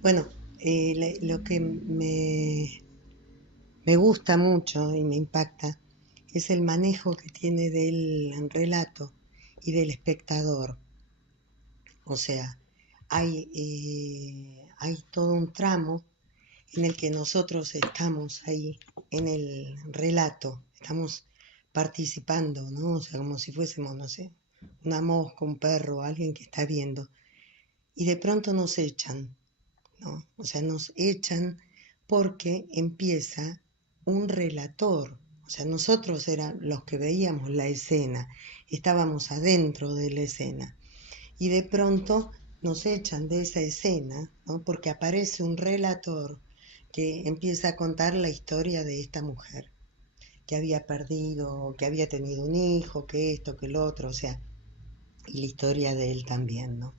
Bueno, lo que me gusta mucho y me impacta es el manejo que tiene del relato y del espectador. O sea, hay todo un tramo en el que nosotros estamos ahí en el relato, estamos participando, ¿no? O sea, como si fuésemos, no sé, una mosca, un perro, alguien que está viendo. Y de pronto nos echan, ¿no? O sea, nos echan porque empieza un relator. O sea, nosotros eran los que veíamos la escena, estábamos adentro de la escena y de pronto nos echan de esa escena, ¿no? Porque aparece un relator que empieza a contar la historia de esta mujer que había perdido, que había tenido un hijo, que esto, que lo otro, o sea, y la historia de él también, ¿no?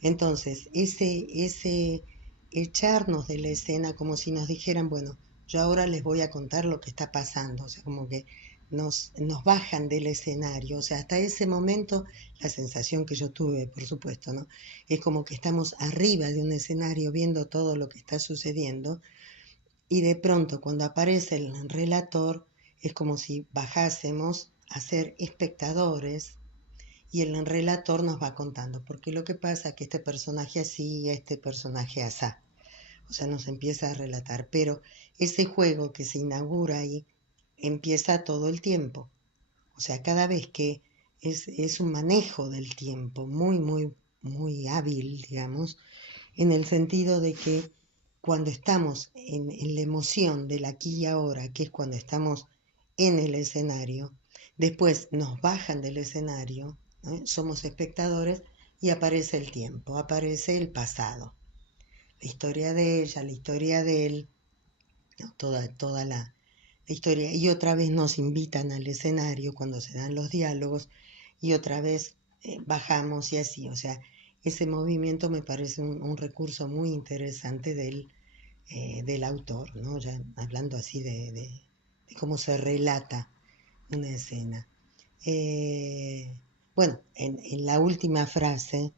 Entonces, ese echarnos de la escena como si nos dijeran, bueno, yo ahora les voy a contar lo que está pasando, o sea, como que nos bajan del escenario, o sea, hasta ese momento la sensación que yo tuve, por supuesto, ¿no? Es como que estamos arriba de un escenario viendo todo lo que está sucediendo y de pronto cuando aparece el relator es como si bajásemos a ser espectadores y el relator nos va contando, porque lo que pasa es que este personaje así, este personaje asá, o sea, nos empieza a relatar, pero ese juego que se inaugura ahí empieza todo el tiempo, o sea, cada vez que es un manejo del tiempo muy, muy, muy hábil, digamos, en el sentido de que cuando estamos en la emoción del aquí y ahora, que es cuando estamos en el escenario, después nos bajan del escenario, ¿no? Somos espectadores y aparece el tiempo, aparece el pasado, la historia de ella, la historia de él, ¿no? Toda la historia. Y otra vez nos invitan al escenario cuando se dan los diálogos y otra vez bajamos y así, o sea, ese movimiento me parece un recurso muy interesante del autor, ¿no? Ya hablando así de cómo se relata una escena. Eh, bueno, en la última frase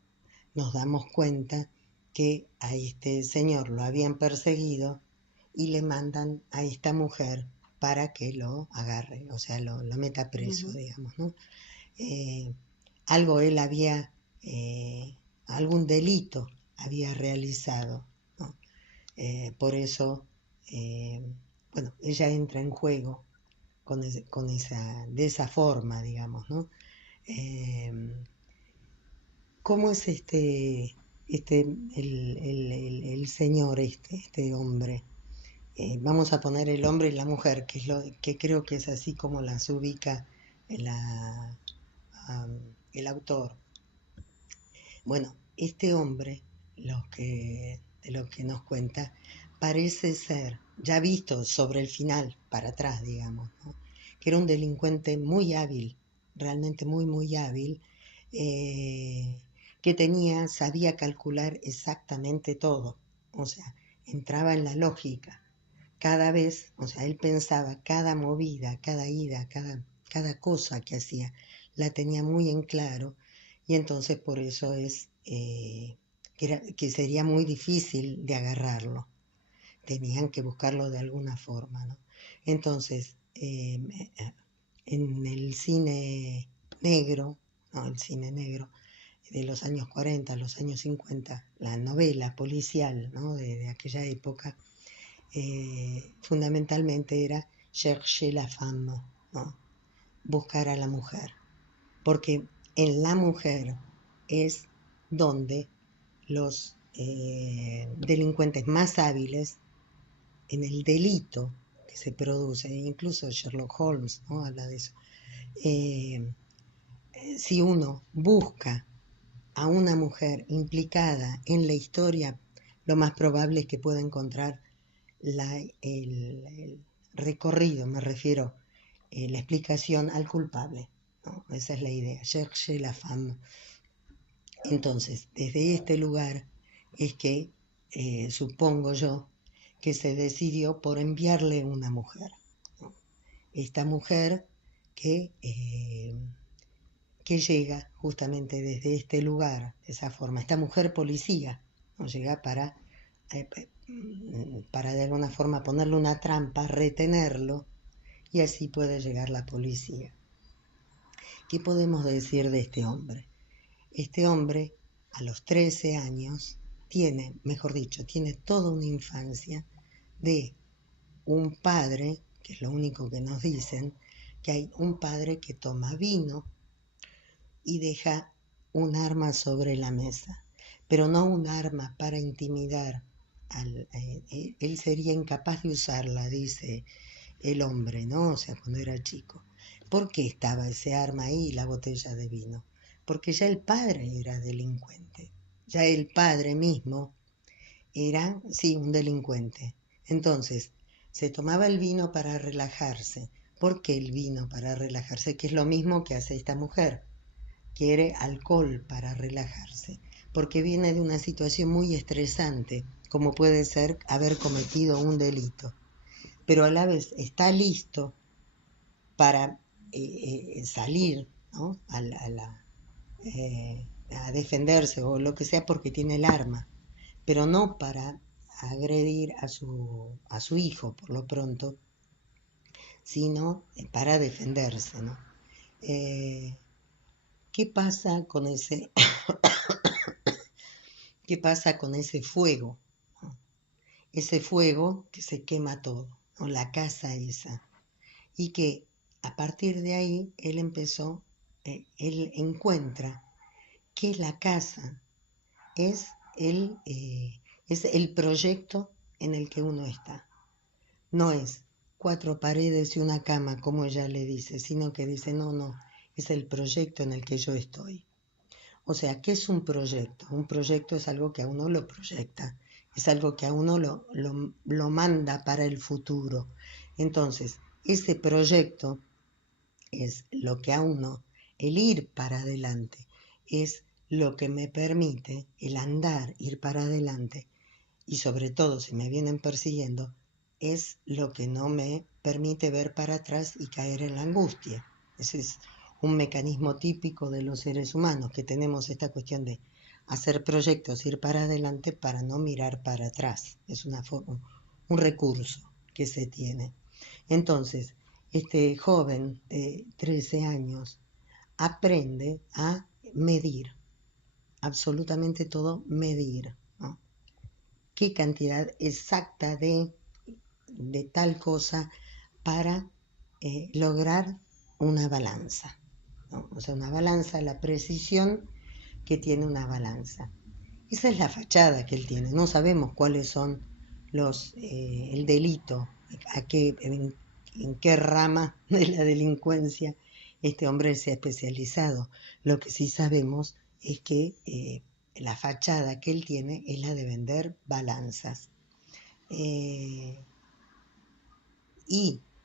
nos damos cuenta que a este señor lo habían perseguido y le mandan a esta mujer para que lo agarre, o sea, lo meta preso, Ujú. digamos, ¿no? Eh, algo él había, algún delito había realizado, ¿no? Por eso, eh, bueno, ella entra en juego con de esa forma, digamos, ¿no? Eh, ¿Cómo es el señor, este hombre? Vamos a poner el hombre y la mujer, que es lo que creo que es así como las ubica la, el autor. Bueno, este hombre, de lo que nos cuenta, parece ser, ya visto sobre el final, para atrás, digamos, ¿no? Que era un delincuente muy hábil, realmente muy, muy hábil, eh, que sabía calcular exactamente todo, o sea, entraba en la lógica. Cada vez, o sea, él pensaba cada movida, cada ida, cada cosa que hacía, la tenía muy en claro y entonces por eso que sería muy difícil de agarrarlo. Tenían que buscarlo de alguna forma, ¿no? Entonces, en el cine negro, no, el cine negro de los años 40, los años 50, la novela policial, ¿no? De aquella época, fundamentalmente era chercher la femme, ¿no? Buscar a la mujer, porque en la mujer es donde los delincuentes más hábiles en el delito que se produce, incluso Sherlock Holmes, ¿no? Habla de eso. Eh, si uno busca a una mujer implicada en la historia, lo más probable es que pueda encontrar el recorrido, me refiero, la explicación al culpable, ¿no? Esa es la idea, chercher la femme. Entonces, desde este lugar es que supongo yo que se decidió por enviarle una mujer, ¿no? Esta mujer que, eh, que llega justamente desde este lugar, de esa forma, esta mujer policía, ¿no? Llega para para de alguna forma ponerle una trampa, retenerlo, y así puede llegar la policía. ¿Qué podemos decir de este hombre? Este hombre, a los 13 años, tiene, mejor dicho, tiene toda una infancia de un padre, que es lo único que nos dicen, que hay un padre que toma vino y deja un arma sobre la mesa, pero no un arma para intimidar. Él sería incapaz de usarla, dice el hombre, ¿no? O sea, cuando era chico. ¿Por qué estaba ese arma ahí y la botella de vino? Porque ya el padre era delincuente, ya el padre mismo era, sí, un delincuente. Entonces, se tomaba el vino para relajarse. ¿Por qué el vino para relajarse? Que es lo mismo que hace esta mujer. Quiere alcohol para relajarse, porque viene de una situación muy estresante, como puede ser haber cometido un delito. Pero a la vez está listo para salir, ¿no? A defenderse o lo que sea porque tiene el arma, pero no para agredir a su hijo por lo pronto, sino para defenderse, ¿no? ¿Qué pasa con ese, qué pasa con ese fuego? ¿No? Ese fuego que se quema todo, ¿no? La casa esa. Y que a partir de ahí él empezó, él encuentra que la casa es es el proyecto en el que uno está. No es 4 paredes y una cama, como ella le dice, sino que dice, no, es el proyecto en el que yo estoy. O sea, ¿qué es un proyecto? Un proyecto es algo que a uno lo proyecta, es algo que a uno lo manda para el futuro. Entonces, ese proyecto es lo que a uno, el ir para adelante, es lo que me permite el andar, ir para adelante, y sobre todo si me vienen persiguiendo, es lo que no me permite ver para atrás y caer en la angustia. Ese es un mecanismo típico de los seres humanos, que tenemos esta cuestión de hacer proyectos, ir para adelante para no mirar para atrás. Es un recurso que se tiene. Entonces, este joven de 13 años aprende a medir, absolutamente todo medir, ¿no? ¿Qué cantidad exacta de tal cosa para lograr una balanza, ¿no? O sea, una balanza, la precisión que tiene una balanza. Esa es la fachada que él tiene. No sabemos cuáles son el delito, en qué rama de la delincuencia este hombre se ha especializado. Lo que sí sabemos es que la fachada que él tiene es la de vender balanzas. Y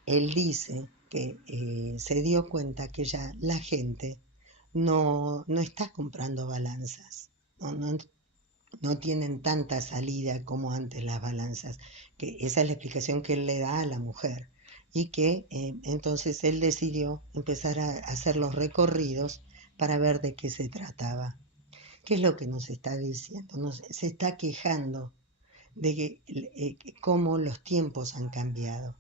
él dice que se dio cuenta que ya la gente no está comprando balanzas, no tienen tanta salida como antes las balanzas, que esa es la explicación que él le da a la mujer, y que entonces él decidió empezar a hacer los recorridos para ver de qué se trataba. ¿Qué es lo que nos está diciendo? Se está quejando de cómo los tiempos han cambiado,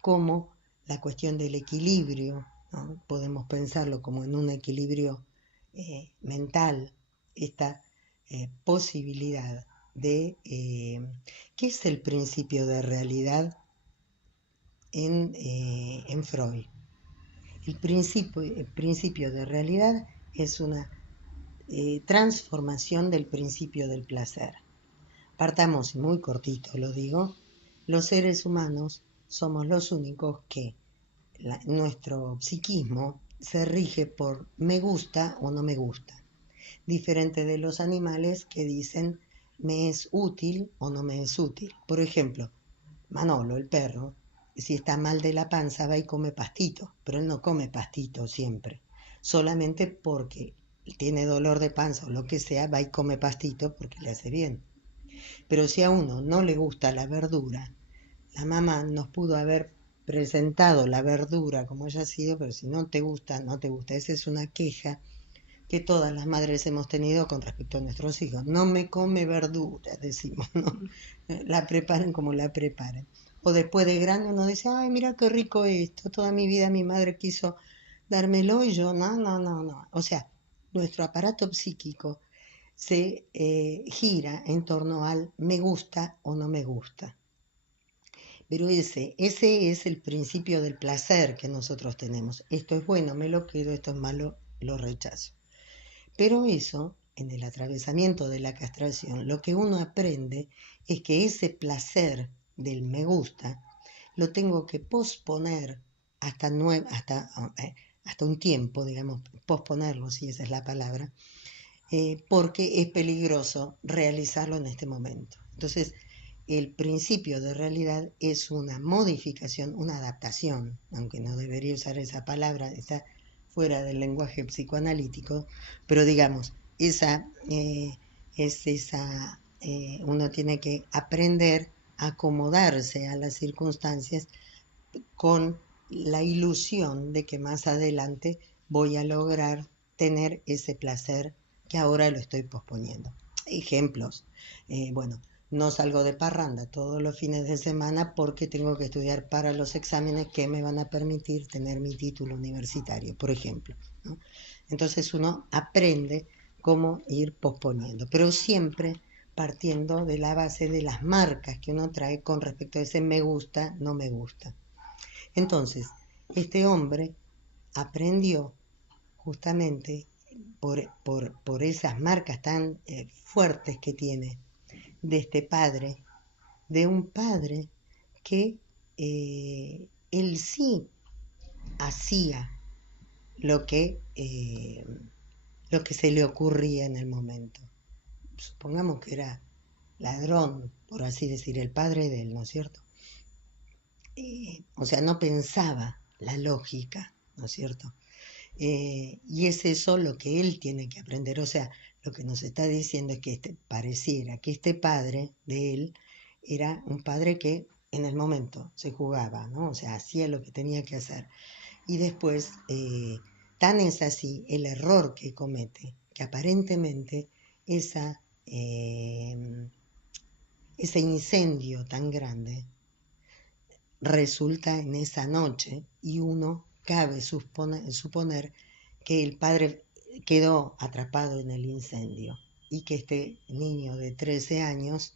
cómo la cuestión del equilibrio, ¿no? Podemos pensarlo como en un equilibrio mental, esta posibilidad de ¿qué es el principio de realidad en Freud? El principio de realidad es una transformación del principio del placer. Partamos, muy cortito lo digo, los seres humanos somos los únicos que nuestro psiquismo se rige por me gusta o no me gusta, diferente de los animales que dicen me es útil o no me es útil. Por ejemplo, Manolo, el perro, si está mal de la panza va y come pastito, pero él no come pastito siempre, solamente porque tiene dolor de panza o lo que sea, va y come pastito porque le hace bien. Pero si a uno no le gusta la verdura, la mamá nos pudo haber presentado la verdura como haya sido, pero si no te gusta, no te gusta. Esa es una queja que todas las madres hemos tenido con respecto a nuestros hijos. No me come verdura, decimos, ¿no? La preparen como la preparen. O después de grande uno dice, ay, mira qué rico esto, toda mi vida mi madre quiso dármelo y yo, no, no, no, no. O sea, nuestro aparato psíquico se gira en torno al me gusta o no me gusta. Pero ese es el principio del placer que nosotros tenemos. Esto es bueno, me lo quedo, esto es malo, lo rechazo. Pero eso, en el atravesamiento de la castración, lo que uno aprende es que ese placer del me gusta lo tengo que posponer hasta un tiempo, digamos, posponerlo, si esa es la palabra, porque es peligroso realizarlo en este momento. Entonces, el principio de realidad es una modificación, una adaptación, aunque no debería usar esa palabra, está fuera del lenguaje psicoanalítico, pero digamos, uno tiene que aprender a acomodarse a las circunstancias con la ilusión de que más adelante voy a lograr tener ese placer que ahora lo estoy posponiendo. Ejemplos, bueno, no salgo de parranda todos los fines de semana porque tengo que estudiar para los exámenes que me van a permitir tener mi título universitario, por ejemplo, ¿no? Entonces uno aprende cómo ir posponiendo, pero siempre partiendo de la base de las marcas que uno trae con respecto a ese me gusta, no me gusta. Entonces, este hombre aprendió justamente por esas marcas tan fuertes que tiene de este padre, de un padre que él sí hacía lo que, eh, lo que se le ocurría en el momento. Supongamos que era ladrón, por así decir, el padre de él, ¿no es cierto? O sea, no pensaba la lógica, ¿no es cierto? Y es eso lo que él tiene que aprender. O sea, lo que nos está diciendo es que pareciera que este padre de él era un padre que en el momento se jugaba, ¿no? O sea, hacía lo que tenía que hacer. Y después, tan es así el error que comete, que aparentemente ese incendio tan grande resulta en esa noche y uno cabe suponer que el padre quedó atrapado en el incendio y que este niño de 13 años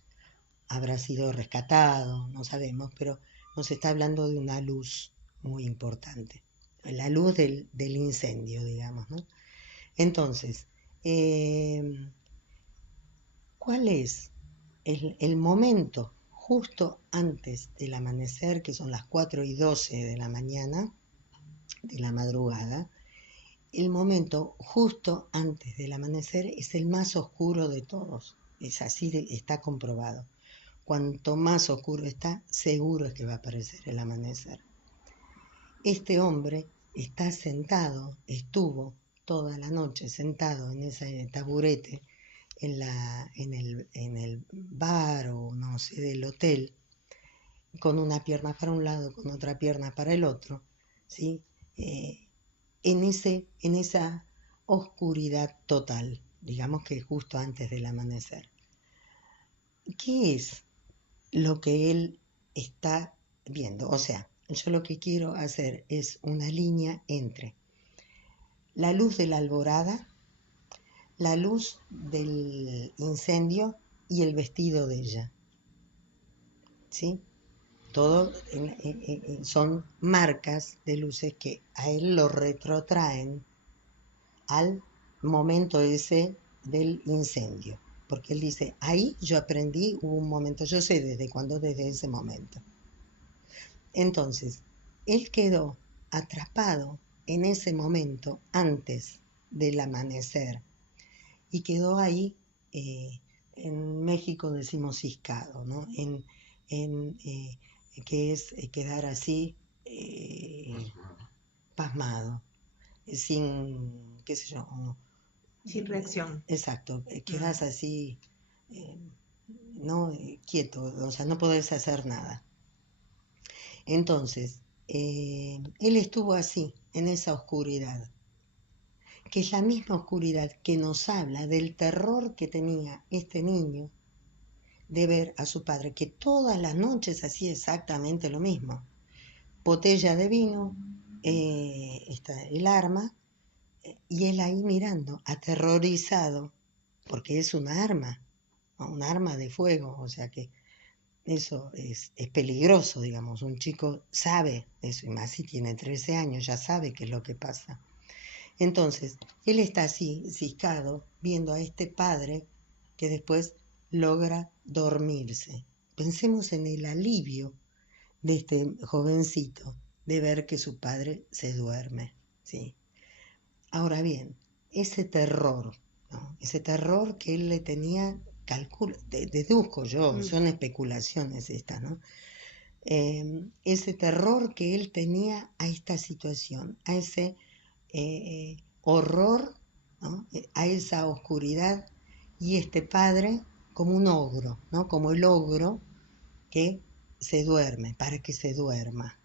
habrá sido rescatado, no sabemos, pero nos está hablando de una luz muy importante, la luz del incendio, digamos, ¿no? Entonces, ¿cuál es el momento justo antes del amanecer, que son las 4:12 de la mañana, de la madrugada? El momento justo antes del amanecer es el más oscuro de todos. Es así, está comprobado. Cuanto más oscuro está, seguro es que va a aparecer el amanecer. Este hombre estuvo toda la noche sentado en ese taburete en el bar o no sé, del hotel, con una pierna para un lado, con otra pierna para el otro, ¿sí? En esa oscuridad total, digamos que justo antes del amanecer. ¿Qué es lo que él está viendo? O sea, yo lo que quiero hacer es una línea entre la luz de la alborada, la luz del incendio y el vestido de ella, ¿sí? Todo son marcas de luces que a él lo retrotraen al momento ese del incendio. Porque él dice, ahí yo aprendí, hubo un momento, yo sé desde cuándo, desde ese momento. Entonces, él quedó atrapado en ese momento antes del amanecer y quedó ahí, en México decimos ciscado, ¿no? Que es quedar así, pasmado, sin, qué sé yo, Sin reacción. exacto, quedas así, no quieto, o sea, no podés hacer nada. Entonces, él estuvo así, en esa oscuridad. que es la misma oscuridad que nos habla del terror que tenía este niño de ver a su padre, que todas las noches hacía exactamente lo mismo. Botella de vino, está el arma, y él ahí mirando, aterrorizado, porque es una arma, ¿no? Un arma de fuego, o sea que eso es peligroso, digamos. Un chico sabe eso, y más si tiene 13 años, ya sabe qué es lo que pasa. Entonces, él está así, ciscado, viendo a este padre que después logra dormirse. Pensemos en el alivio de este jovencito de ver que su padre se duerme, ¿sí? Ahora bien, ese terror, ¿no? Ese terror que él le tenía, deduzco yo, son especulaciones estas, ¿no? Ese terror que él tenía a esta situación, a ese horror, ¿no? A esa oscuridad, y este padre como un ogro, ¿no? Como el ogro que se duerme, para que se duerma.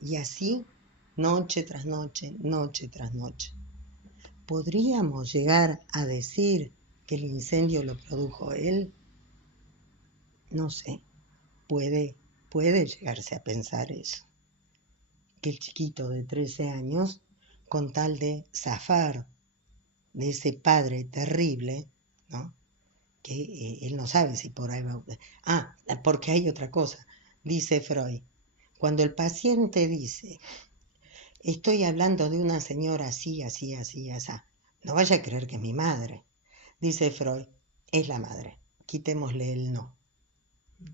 Y así, noche tras noche, noche tras noche. ¿Podríamos llegar a decir que el incendio lo produjo él? No sé, puede llegarse a pensar eso. Que el chiquito de 13 años, con tal de zafar de ese padre terrible, ¿no? Que él no sabe si por ahí va... Ah, porque hay otra cosa, dice Freud. Cuando el paciente dice, estoy hablando de una señora así, así, así, así, no vaya a creer que es mi madre. Dice Freud, es la madre. Quitémosle el no.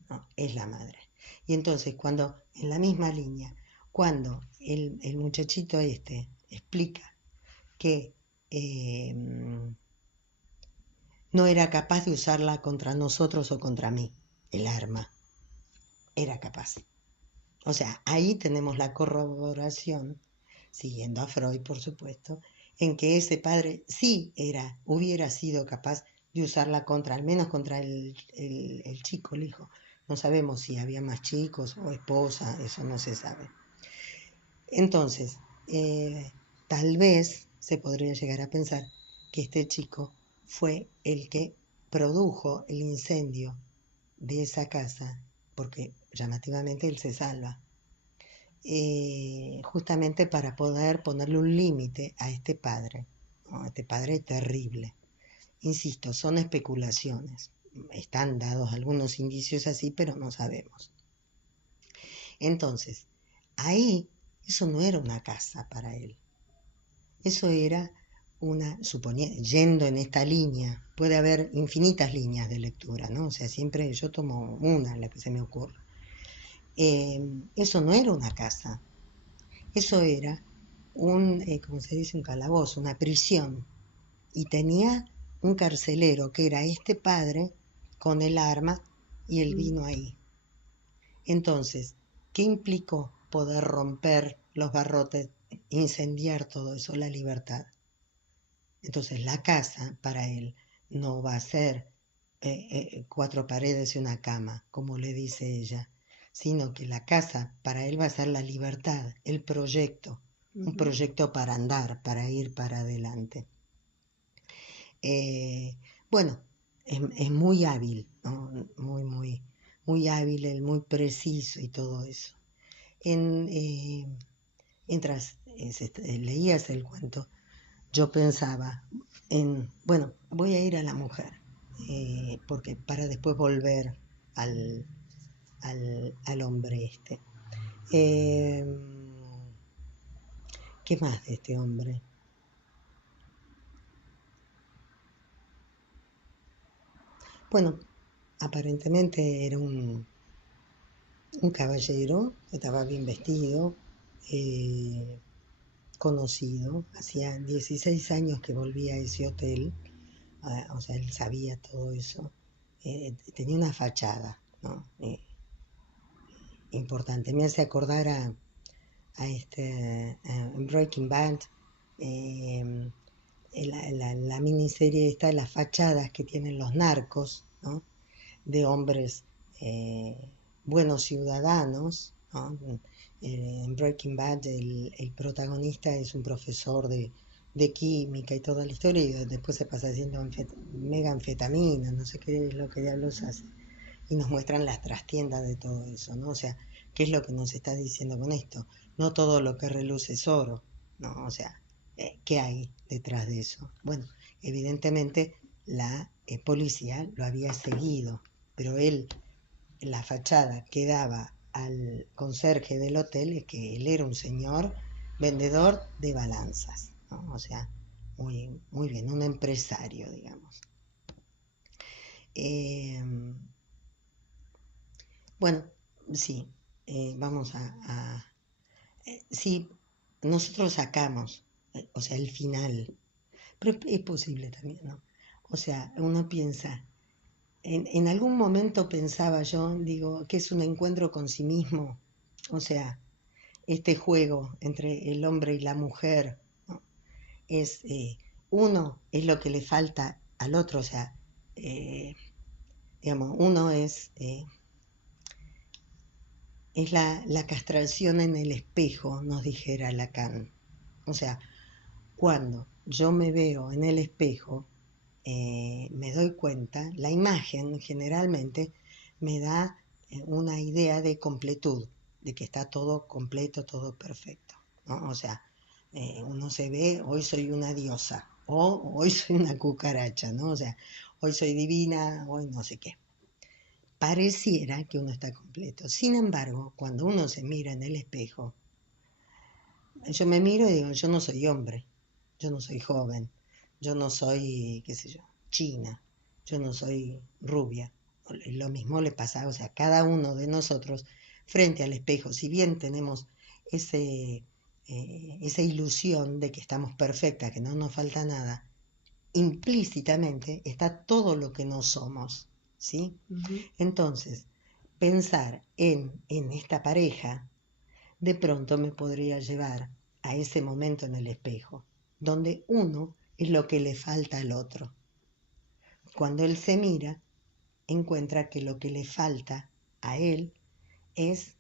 No, es la madre. Y entonces cuando, en la misma línea, cuando el muchachito este explica que no era capaz de usarla contra nosotros o contra mí, el arma, era capaz. O sea, ahí tenemos la corroboración, siguiendo a Freud, por supuesto, en que ese padre sí hubiera sido capaz de usarla contra, al menos contra el chico, el hijo. No sabemos si había más chicos o esposa, eso no se sabe. Entonces, tal vez se podría llegar a pensar que este chico fue el que produjo el incendio de esa casa, porque llamativamente él se salva, justamente para poder ponerle un límite a este padre, ¿no? A este padre terrible. Insisto, son especulaciones, están dados algunos indicios así, pero no sabemos. Entonces, ahí eso no era una casa para él, eso era yendo en esta línea, puede haber infinitas líneas de lectura, ¿no? O sea, siempre yo tomo una, la que se me ocurre. Eso no era una casa, eso era como se dice, un calabozo, una prisión, y tenía un carcelero que era este padre con el arma y el vino ahí. Entonces, ¿qué implicó poder romper los barrotes, incendiar todo eso? La libertad. Entonces, la casa para él no va a ser 4 paredes y una cama, como le dice ella, sino que la casa para él va a ser la libertad, el proyecto, un proyecto para andar, para ir para adelante. Bueno, es muy hábil, ¿no? Muy hábil, muy preciso y todo eso. Mientras leías el cuento, yo pensaba bueno, voy a ir a la mujer, porque para después volver al hombre este. ¿Qué más de este hombre? Bueno, aparentemente era un caballero, estaba bien vestido, conocido, hacía 16 años que volvía a ese hotel, o sea, él sabía todo eso, tenía una fachada, ¿no? Importante, me hace acordar a Breaking Bad, la miniserie esta, las fachadas que tienen los narcos, ¿no? De hombres buenos ciudadanos, ¿no? En Breaking Bad el protagonista es un profesor de de química y toda la historia, y después se pasa haciendo meganfetamina, no sé qué es lo que diablos hace. Y nos muestran las trastiendas de todo eso, ¿no? O sea, ¿qué es lo que nos está diciendo con esto? No todo lo que reluce es oro, ¿no? O sea, ¿qué hay detrás de eso? Bueno, evidentemente la policía lo había seguido, pero él, la fachada que daba al conserje del hotel es que él era un señor vendedor de balanzas, ¿no? O sea, muy, muy bien, un empresario, digamos. Eh, bueno, sí, vamos sí, nosotros sacamos, o sea, el final, pero es posible también, ¿no? O sea, uno piensa, en algún momento pensaba yo, digo, que es un encuentro con sí mismo, o sea, este juego entre el hombre y la mujer, ¿no? Es, uno es lo que le falta al otro, o sea, digamos, uno es la castración en el espejo, nos dijera Lacan. O sea, cuando yo me veo en el espejo, me doy cuenta, la imagen generalmente me da una idea de completud, de que está todo completo, todo perfecto, ¿no? O sea, uno se ve, hoy soy una diosa, o hoy soy una cucaracha, ¿no? O sea, hoy soy divina, hoy no sé qué. Pareciera que uno está completo. Sin embargo, cuando uno se mira en el espejo, yo me miro y digo, yo no soy hombre, yo no soy joven, yo no soy, qué sé yo, china, yo no soy rubia. Lo mismo le pasa, o sea, cada uno de nosotros frente al espejo, si bien tenemos esa ilusión de que estamos perfectas, que no nos falta nada, implícitamente está todo lo que no somos, ¿sí? Entonces, pensar en esta pareja de pronto me podría llevar a ese momento en el espejo, donde uno es lo que le falta al otro. Cuando él se mira, encuentra que lo que le falta a él es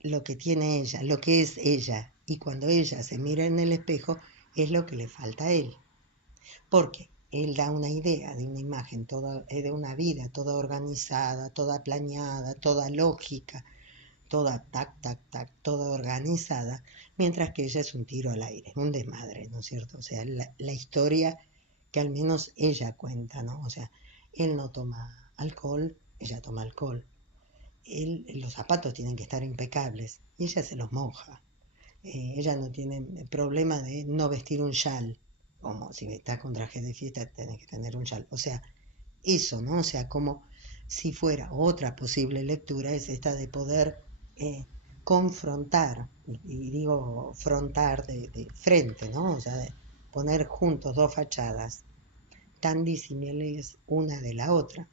lo que tiene ella, lo que es ella. Y cuando ella se mira en el espejo, es lo que le falta a él. Porque él da una idea de una imagen, de una vida toda organizada, toda planeada, toda lógica, toda tac, tac, tac, toda organizada, mientras que ella es un tiro al aire, un desmadre, ¿no es cierto? O sea, la historia que al menos ella cuenta, ¿no? O sea, él no toma alcohol, ella toma alcohol. Los zapatos tienen que estar impecables y ella se los moja. Ella no tiene problema de no vestir un chal, como si está con traje de fiesta tiene que tener un chal. O sea, eso, ¿no? O sea, como si fuera otra posible lectura, es esta de poder confrontar, y digo frontar de frente, ¿no? O sea, de poner juntos dos fachadas tan disímiles una de la otra.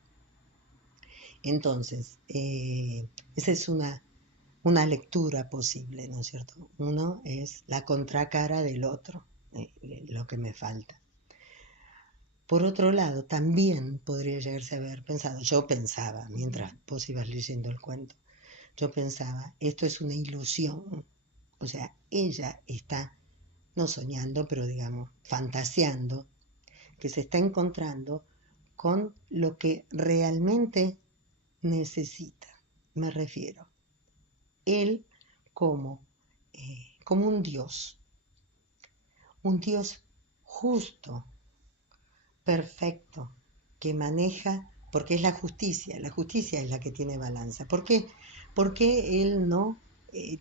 Entonces, esa es una lectura posible, ¿no es cierto? Uno es la contracara del otro, lo que me falta. Por otro lado, también podría llegarse a haber pensado, yo pensaba, mientras vos ibas leyendo el cuento, yo pensaba, esto es una ilusión, o sea, ella está, no soñando, pero digamos, fantaseando, que se está encontrando con lo que realmente necesita, me refiero. Él como, como un Dios justo, perfecto, que maneja, porque es la justicia es la que tiene balanza. ¿Por qué? Porque él no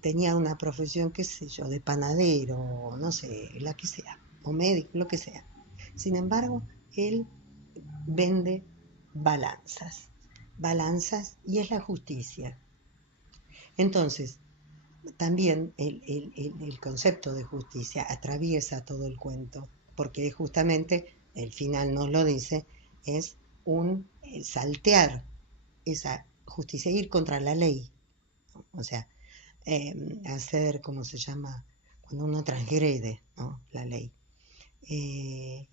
tenía una profesión, qué sé yo, de panadero, no sé, la que sea, o médico, lo que sea. Sin embargo, él vende balanzas, balanzas y es la justicia. Entonces, también el concepto de justicia atraviesa todo el cuento, porque justamente, el final nos lo dice, es un saltear esa justicia, ir contra la ley, ¿no? O sea, hacer, ¿cómo se llama? Cuando uno transgrede, ¿no? La ley. Y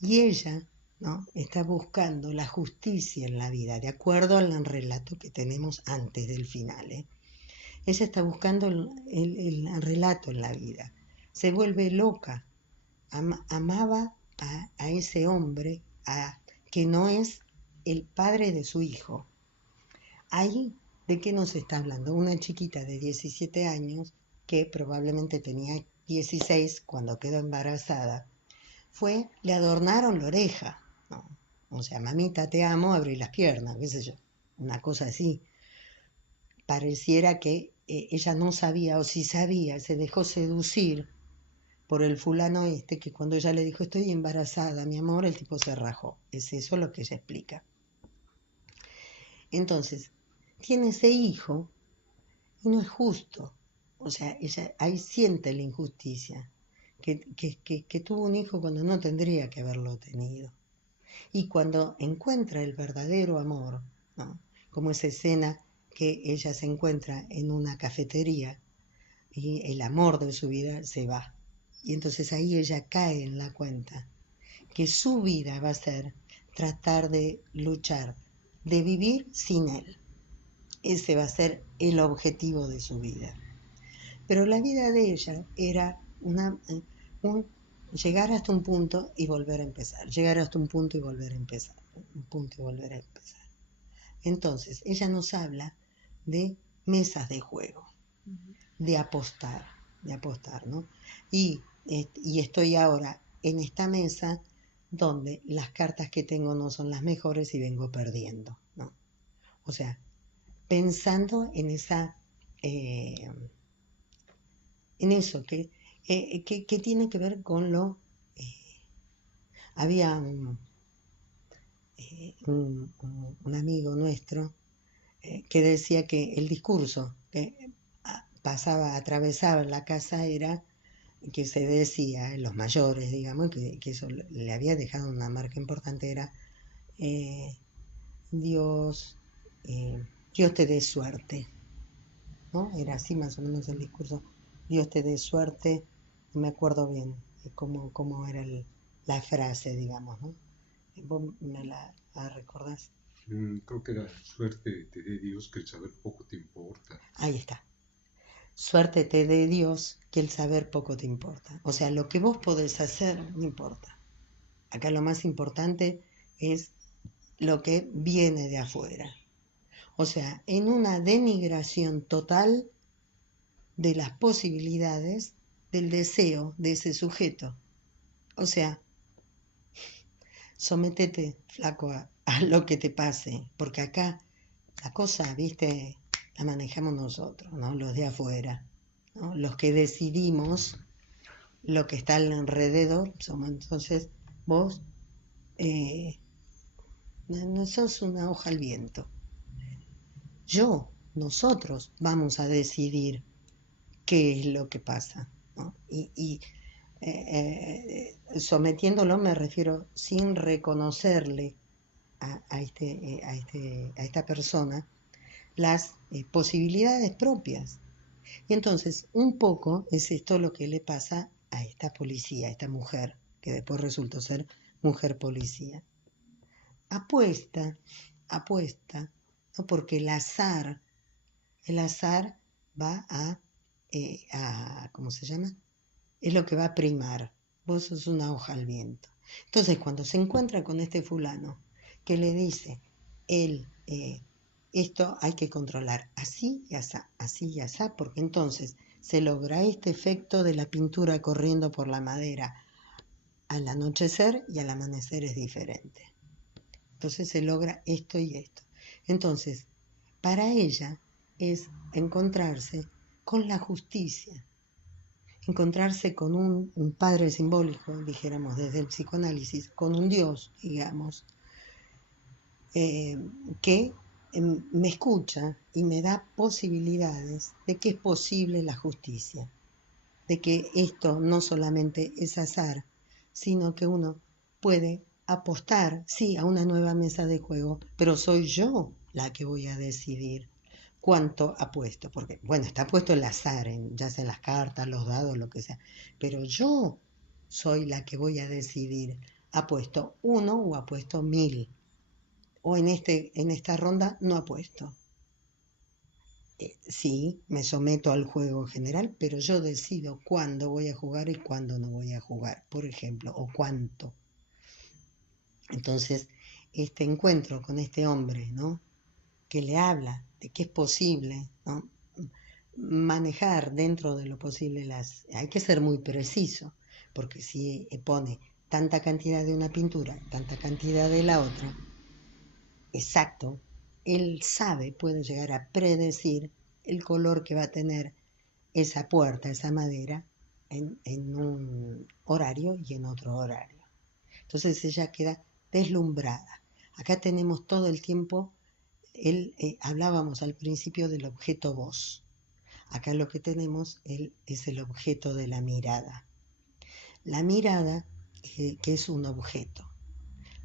ella, ¿no? Está buscando la justicia en la vida, de acuerdo al relato que tenemos antes del final, ¿eh? Ella está buscando el relato en la vida. Se vuelve loca amaba a ese hombre que no es el padre de su hijo. Ahí, ¿de qué nos está hablando? Una chiquita de 17 años que probablemente tenía 16 cuando quedó embarazada. Le adornaron la oreja, ¿no? O sea, mamita, te amo, abrí las piernas, qué sé yo, una cosa así. Pareciera que ella no sabía, o si sabía, se dejó seducir por el fulano que cuando ella le dijo, estoy embarazada, mi amor, el tipo se rajó. Es eso lo que ella explica. Entonces, tiene ese hijo y no es justo. O sea, ella ahí siente la injusticia, que tuvo un hijo cuando no tendría que haberlo tenido. Y cuando encuentra el verdadero amor, ¿no? Como esa escena que ella se encuentra en una cafetería y el amor de su vida se va. Y entonces ahí ella cae en la cuenta que su vida va a ser tratar de luchar, de vivir sin él. Ese va a ser el objetivo de su vida. Pero la vida de ella era llegar hasta un punto y volver a empezar, llegar hasta un punto y volver a empezar, un punto y volver a empezar. Entonces, ella nos habla de mesas de juego, de apostar, ¿no? Y estoy ahora en esta mesa donde las cartas que tengo no son las mejores y vengo perdiendo, ¿no? O sea, pensando en eso que tiene que ver con lo... había un amigo nuestro que decía que el discurso que atravesaba en la casa era que se decía, los mayores, digamos, que eso le había dejado una marca importante, era Dios, Dios te dé suerte, ¿no? Era así más o menos el discurso, Dios te dé suerte, no me acuerdo bien cómo era la frase, digamos, ¿no? ¿Vos me la recordás? Creo que era suerte te dé Dios que el saber poco te importa. Ahí está. Suerte te dé Dios que el saber poco te importa. O sea, lo que vos podés hacer no importa. Acá lo más importante es lo que viene de afuera. O sea, en una denigración total de las posibilidades del deseo de ese sujeto. O sea, sométete, flaco, a lo que te pase, porque acá la cosa, viste, la manejamos nosotros, ¿no? Los de afuera, ¿no? Los que decidimos lo que está alrededor somos. Entonces vos no sos una hoja al viento. Nosotros vamos a decidir qué es lo que pasa, ¿no? Y sometiéndolo me refiero sin reconocerle a esta persona las posibilidades propias. Y entonces un poco es esto lo que le pasa a esta policía, a esta mujer, que después resultó ser mujer policía. Apuesta, ¿no? Porque el azar va ¿cómo se llama? Es lo que va a primar. Vos sos una hoja al viento. Entonces, cuando se encuentra con este fulano que le dice, esto hay que controlar así y asá, porque entonces se logra este efecto de la pintura corriendo por la madera. Al anochecer y al amanecer es diferente. Entonces se logra esto y esto. Entonces, para ella es encontrarse con la justicia, encontrarse con un padre simbólico, dijéramos, desde el psicoanálisis, con un Dios, digamos, que me escucha y me da posibilidades de que es posible la justicia, de que esto no solamente es azar, sino que uno puede apostar, sí, a una nueva mesa de juego, pero soy yo la que voy a decidir cuánto apuesto, porque, bueno, está puesto el azar, ya sea en las cartas, los dados, lo que sea, pero yo soy la que voy a decidir, apuesto 1 o apuesto 1000, o en esta ronda no apuesto. Sí, me someto al juego general, pero yo decido cuándo voy a jugar y cuándo no voy a jugar, por ejemplo, o cuánto. Entonces, este encuentro con este hombre, ¿no? Que le habla de que es posible, ¿no? Manejar dentro de lo posible hay que ser muy preciso, porque si pone tanta cantidad de una pintura, tanta cantidad de la otra, exacto, él sabe, puede llegar a predecir el color que va a tener esa puerta, esa madera, en un horario y en otro horario. Entonces ella queda deslumbrada. Acá tenemos todo el tiempo, hablábamos al principio del objeto voz. Acá lo que tenemos es el objeto de la mirada. La mirada, que es un objeto.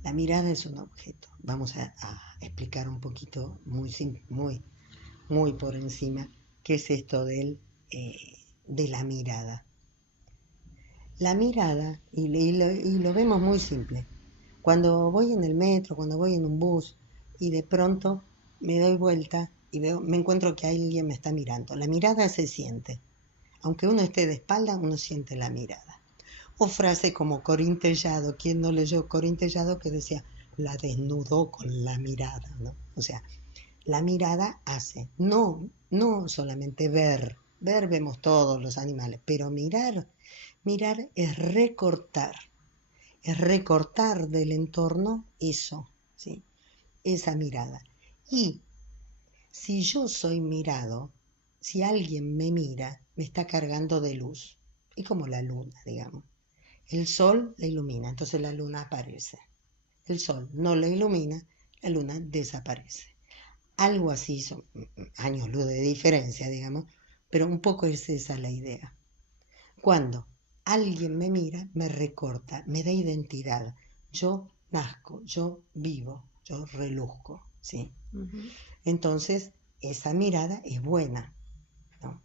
La mirada es un objeto. Vamos a explicar un poquito, muy por encima, qué es esto de la mirada. La mirada, y lo vemos muy simple. Cuando voy en el metro, cuando voy en un bus, y de pronto me doy vuelta y me encuentro que alguien me está mirando. La mirada se siente. Aunque uno esté de espalda, uno siente la mirada. O frase como Corín Tellado, ¿quién no leyó Corín Tellado que decía, la desnudó con la mirada, ¿no? O sea, la mirada hace, no solamente ver vemos todos los animales, pero mirar es recortar del entorno eso, ¿sí? Esa mirada. Y si yo soy mirado, si alguien me mira, me está cargando de luz. Es como la luna, digamos. El sol la ilumina, entonces la luna aparece. El sol no la ilumina, la luna desaparece. Algo así, son años luz de diferencia, digamos, pero un poco es esa la idea. Cuando alguien me mira, me recorta, me da identidad. Yo nazco, yo vivo, yo reluzco, ¿sí? Ujú. Entonces, esa mirada es buena, ¿no?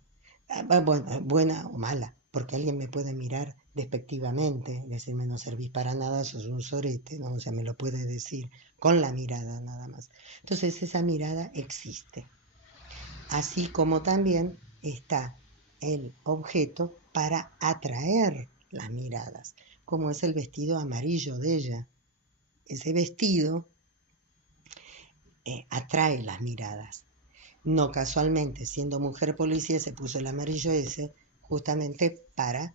Bueno, buena o mala, porque alguien me puede mirar despectivamente, decirme no servís para nada, sos un sorete, ¿no? O sea, me lo puede decir con la mirada nada más. Entonces, esa mirada existe. Así como también está el objeto para atraer las miradas, como es el vestido amarillo de ella. Ese vestido atrae las miradas. No casualmente, siendo mujer policía, se puso el amarillo ese justamente para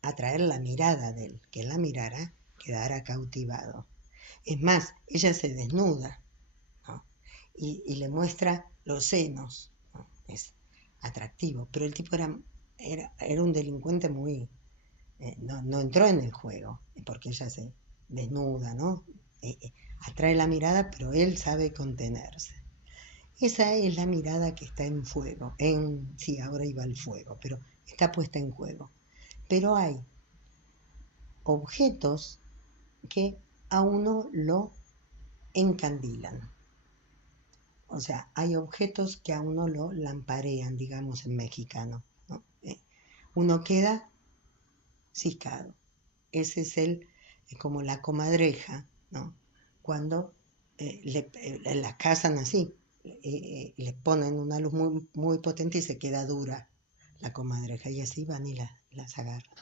atraer la mirada de él, que él la mirara, quedara cautivado. Es más, ella se desnuda, ¿no? y le muestra los senos, ¿no? Es atractivo, pero el tipo era un delincuente muy... no entró en el juego, porque ella se desnuda, ¿no? Atrae la mirada, pero él sabe contenerse. Esa es la mirada que está en fuego, sí, ahora iba el fuego, pero está puesta en juego. Pero hay objetos que a uno lo encandilan. O sea, hay objetos que a uno lo lamparean, digamos en mexicano, ¿no? Uno queda ciscado. Ese es como la comadreja, ¿no? Cuando la casan así, le ponen una luz muy potente y se queda dura la comadreja, y así van y las agarran.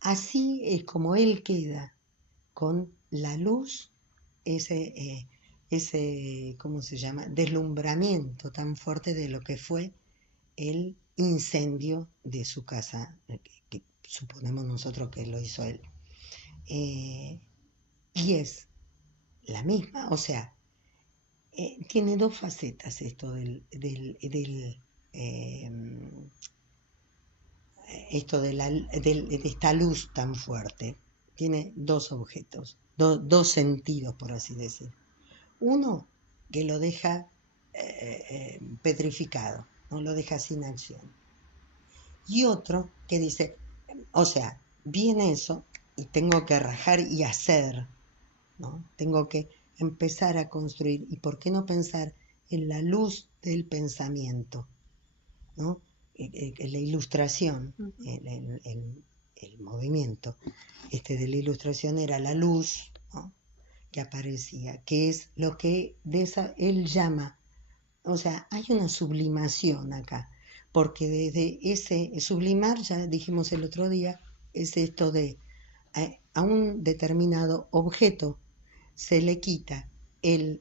Así es como él queda con la luz, ¿cómo se llama? Deslumbramiento tan fuerte de lo que fue el incendio de su casa, que suponemos nosotros que lo hizo él. Y es la misma, o sea, tiene dos facetas esto eh, de esta luz tan fuerte. Tiene dos objetos, dos sentidos, por así decir. Uno que lo deja petrificado, no lo deja sin acción. Y otro que dice, o sea, viene eso y tengo que rajar y hacer, ¿no? Tengo que empezar a construir. ¿Y por qué no pensar en la luz del pensamiento, ¿no? La ilustración, Ujú. el movimiento de la ilustración era la luz, ¿no? Que aparecía, que es lo que él llama o sea, hay una sublimación acá, porque desde ese sublimar, ya dijimos el otro día, es esto de a un determinado objeto se le quita el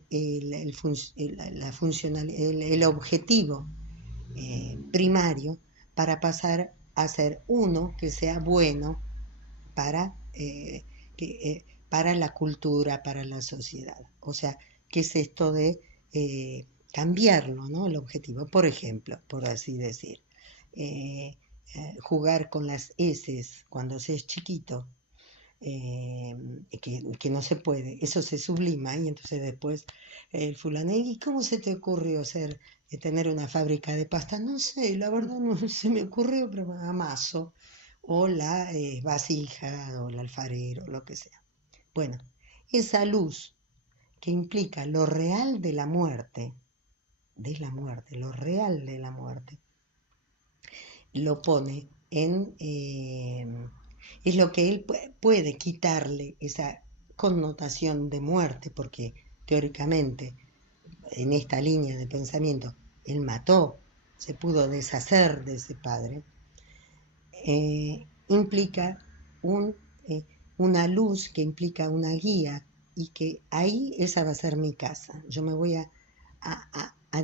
objetivo primario para pasar a ser uno que sea bueno para, para la cultura, para la sociedad. O sea, ¿qué es esto de cambiarlo, ¿no? El objetivo. Por ejemplo, por así decir, eh, jugar con las heces cuando se es chiquito, que no se puede, eso se sublima y entonces después el fulano, ¿y cómo se te ocurrió tener una fábrica de pasta? No sé, la verdad no se me ocurrió, pero amaso, o la vasija, o el alfarero, lo que sea. Bueno, esa luz que implica lo real de la muerte, lo real de la muerte, lo pone en... es lo que él puede quitarle esa connotación de muerte, porque teóricamente en esta línea de pensamiento él mató, se pudo deshacer de ese padre, implica un, una luz que implica una guía y que ahí esa va a ser mi casa. Yo me voy a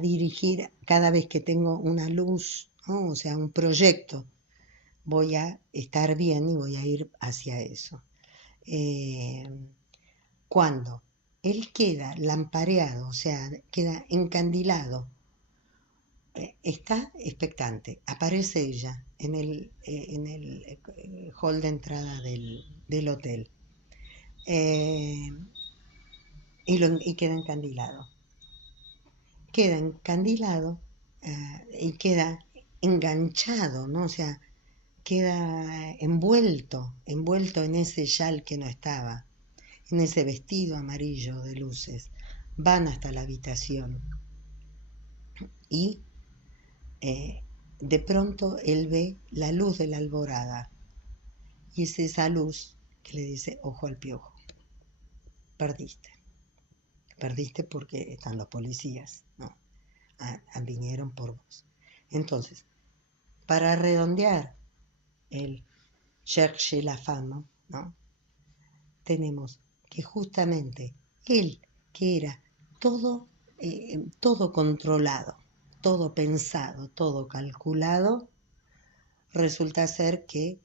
dirigir cada vez que tengo una luz, ¿no? O sea, un proyecto, voy a estar bien y voy a ir hacia eso. Cuando él queda lampareado, o sea, queda encandilado, está expectante, aparece ella en el hall de entrada del hotel y queda encandilado. Queda encandilado y queda enganchado, ¿no? O sea, queda envuelto en ese chal que no estaba, en ese vestido amarillo de luces. Van hasta la habitación y de pronto él ve la luz de la alborada y es esa luz que le dice, ojo al piojo, perdiste. Perdiste porque están los policías, ¿no? Vinieron por vos. Entonces, para redondear el cherche la femme, ¿no? Tenemos que justamente él, que era todo controlado, todo pensado, todo calculado, resulta ser que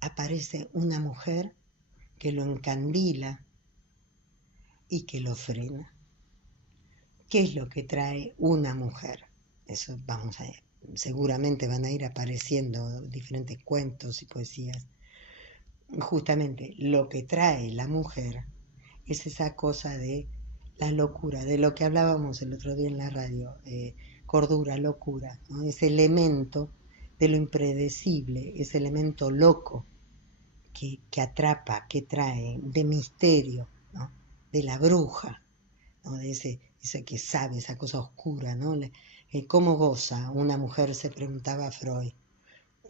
aparece una mujer que lo encandila y que lo frena. ¿Qué es lo que trae una mujer? Eso seguramente van a ir apareciendo diferentes cuentos y poesías. Justamente lo que trae la mujer es esa cosa de la locura, de lo que hablábamos el otro día en la radio, cordura, locura, ¿no? Ese elemento de lo impredecible, ese elemento loco que atrapa, que trae, de misterio, ¿no? De la bruja, ¿no? De ese que sabe, esa cosa oscura, ¿no? ¿Cómo goza una mujer? Se preguntaba Freud.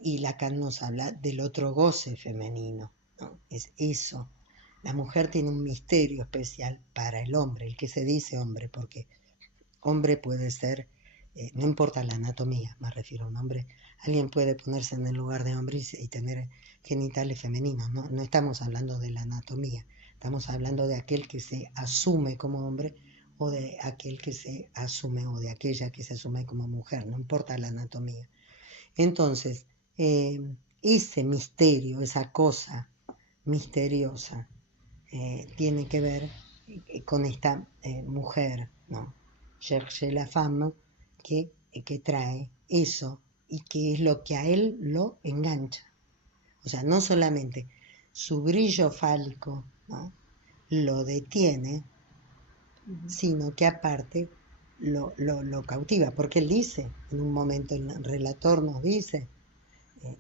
Y Lacan nos habla del otro goce femenino, ¿no? Es eso. La mujer tiene un misterio especial para el hombre, el que se dice hombre, porque hombre puede ser, no importa la anatomía, me refiero a un hombre, alguien puede ponerse en el lugar de hombre y tener genitales femeninos, no, no estamos hablando de la anatomía, estamos hablando de aquel que se asume como hombre o de aquel que se asume o de aquella que se asume como mujer, no importa la anatomía. Entonces, ese misterio, esa cosa misteriosa, tiene que ver con esta mujer, ¿no? Cherche la femme, que trae eso y que es lo que a él lo engancha. O sea, no solamente su brillo fálico, ¿no? Lo detiene, sino que aparte lo cautiva, porque él dice, en un momento el relator nos dice,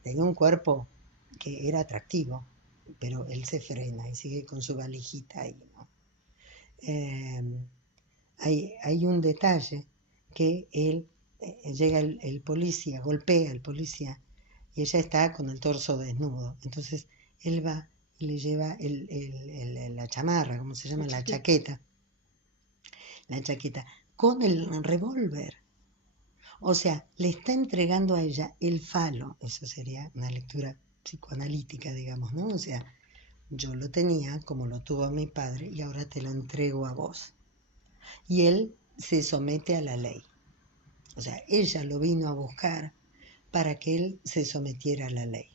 tenía un cuerpo que era atractivo, pero él se frena y sigue con su valijita ahí, ¿no? Hay un detalle que él llega el policía, golpea al policía y ella está con el torso desnudo. Entonces él va y le lleva la chamarra, ¿cómo se llama? La chaqueta. con el revólver. O sea, le está entregando a ella el falo. Eso sería una lectura psicoanalítica, digamos, ¿no? O sea, yo lo tenía como lo tuvo mi padre y ahora te lo entrego a vos. Y él se somete a la ley. O sea, ella lo vino a buscar para que él se sometiera a la ley.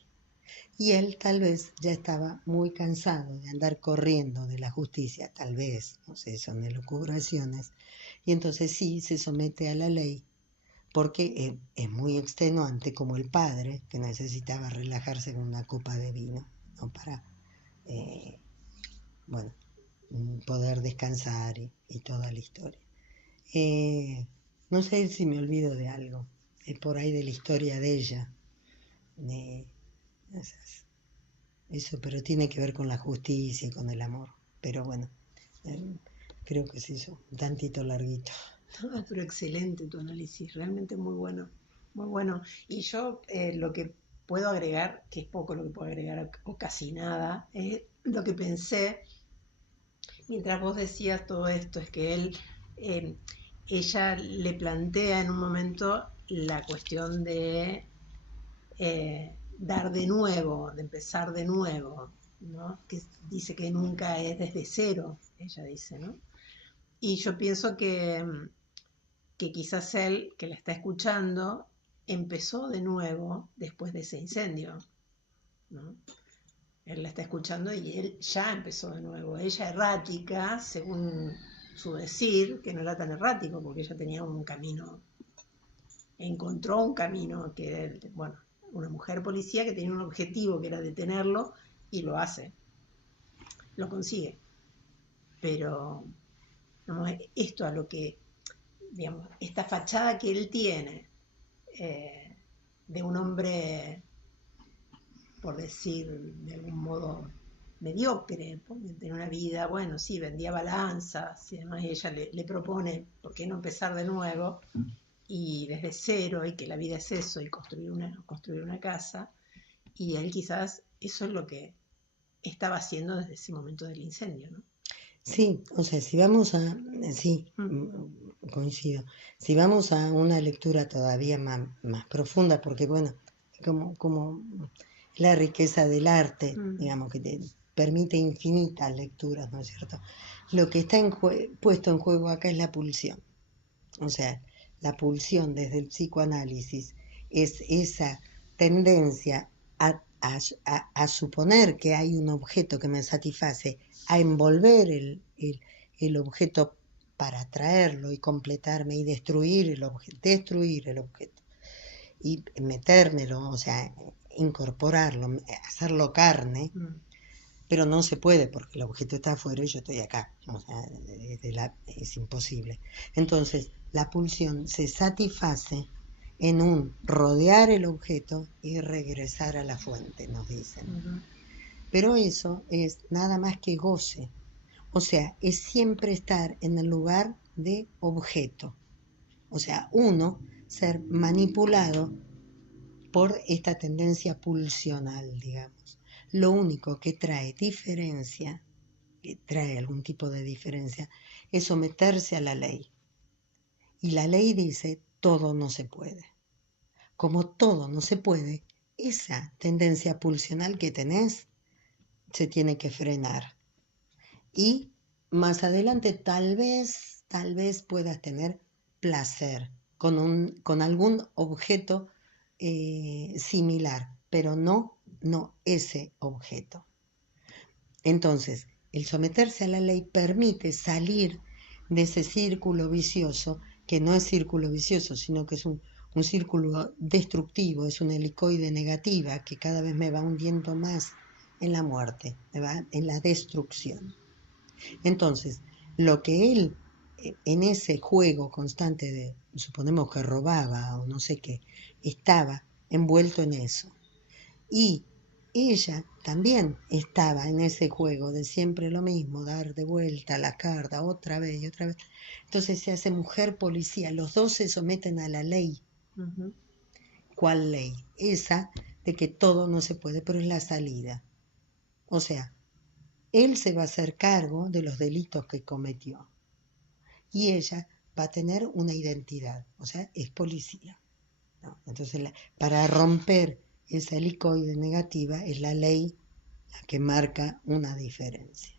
Y él tal vez ya estaba muy cansado de andar corriendo de la justicia, tal vez, no sé, son elucubraciones, y entonces sí se somete a la ley porque es muy extenuante como el padre que necesitaba relajarse con una copa de vino, ¿no? Para, eh, bueno, poder descansar y toda la historia. No sé si me olvido de algo, es por ahí de la historia de ella, de eso, pero tiene que ver con la justicia y con el amor. Pero bueno, eh, creo que se hizo un tantito larguito. No, pero excelente tu análisis, realmente muy bueno, muy bueno. Y yo lo que puedo agregar, que es poco lo que puedo agregar o casi nada, es lo que pensé mientras vos decías todo esto, es que eh, ella le plantea en un momento la cuestión de dar de nuevo, de empezar de nuevo, ¿no? Que dice que nunca es desde cero, ella dice, ¿no? Y yo pienso que quizás él, que la está escuchando, empezó de nuevo después de ese incendio, ¿no? Él la está escuchando y él ya empezó de nuevo. Ella errática, según su decir, que no era tan errático, porque ella tenía un camino, encontró un camino que, bueno, una mujer policía que tenía un objetivo que era detenerlo y lo hace, lo consigue. Pero ¿no? Esto a lo que, digamos, esta fachada que él tiene de un hombre, por decir de algún modo, mediocre, porque tenía una vida, bueno, sí, vendía balanzas y demás, y ella le propone, ¿por qué no empezar de nuevo? Y desde cero, y que la vida es eso, y construir una casa, y él quizás eso es lo que estaba haciendo desde ese momento del incendio, ¿no? Sí, o sea, si vamos a, sí, coincido, si vamos a una lectura todavía más profunda, porque bueno, como la riqueza del arte, digamos, que te permite infinitas lecturas, ¿no es cierto? Lo que está puesto en juego acá es la pulsión. O sea, la pulsión desde el psicoanálisis es esa tendencia a suponer que hay un objeto que me satisface, a envolver el objeto para atraerlo y completarme y destruir el objeto y metérmelo, o sea, incorporarlo, hacerlo carne, pero no se puede porque el objeto está afuera y yo estoy acá, o sea, es imposible. Entonces, la pulsión se satisface en un rodear el objeto y regresar a la fuente, nos dicen. Pero eso es nada más que goce, o sea, es siempre estar en el lugar de objeto, o sea, uno ser manipulado por esta tendencia pulsional, digamos. Lo único que trae diferencia, que trae algún tipo de diferencia, es someterse a la ley. Y la ley dice, todo no se puede. Como todo no se puede, esa tendencia pulsional que tenés se tiene que frenar. Y más adelante tal vez puedas tener placer con algún objeto similar, pero no ese objeto. Entonces, el someterse a la ley permite salir de ese círculo vicioso, que no es círculo vicioso, sino que es un círculo destructivo, es una helicoide negativa que cada vez me va hundiendo más en la muerte, me va en la destrucción. Entonces, lo que él en ese juego constante de, suponemos que robaba o no sé qué, estaba envuelto en eso. Y ella también estaba en ese juego de siempre lo mismo, dar de vuelta la carta otra vez y otra vez. Entonces se hace mujer policía, los dos se someten a la ley. ¿Cuál ley? Esa de que todo no se puede, pero es la salida. O sea, él se va a hacer cargo de los delitos que cometió. Y ella va a tener una identidad, o sea, es policía, ¿no? Entonces, para romper esa helicoide negativa es la ley la que marca una diferencia.